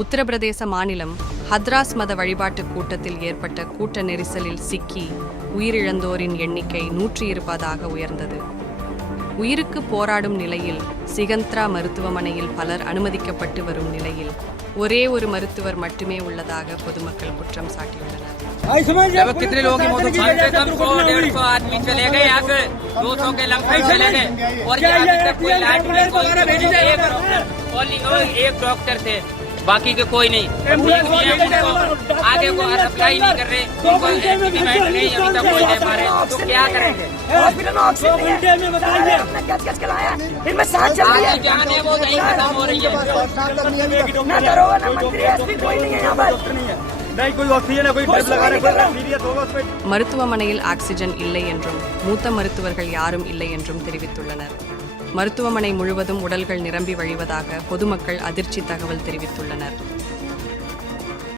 உத்தரப்பிரதேச மாநிலம் ஹத்ராஸ் மத வழிபாட்டு கூட்டத்தில் ஏற்பட்ட கூட்ட நெரிசலில் சிக்கி உயிரிழந்தோரின் எண்ணிக்கை 120 உயர்ந்தது. உயிருக்கு போராடும் நிலையில் சிகந்த்ரா மருத்துவமனையில் பலர் அனுமதிக்கப்பட்டு வரும் நிலையில் ஒரே ஒரு மருத்துவர் மட்டுமே உள்ளதாக பொதுமக்கள் குற்றம் சாட்டியுள்ளனர். कितने लोग कम 100-150 आदमी चले गए, यहाँ से 200 के लगभग चले गए और अभी तक कोई एक डॉक्टर थे, बाकी के कोई नहीं। आगे को अप्लाई नहीं कर रहे, उनको एग्रीमेंट नहीं अभी तक कोई दे पा रहे, तो क्या करेंगे? आगे जान है वो नहीं खत्म हो रही है। மருத்துவமனையில் ஆக்சிஜன் இல்லை என்றும் மூத்த மருத்துவர்கள் யாரும் இல்லை என்றும் தெரிவித்துள்ளனர். மருத்துவமனை முழுவதும் உடல்கள் நிரம்பி வழிவதாக பொதுமக்கள் அதிர்ச்சி தகவல் தெரிவித்துள்ளனர்.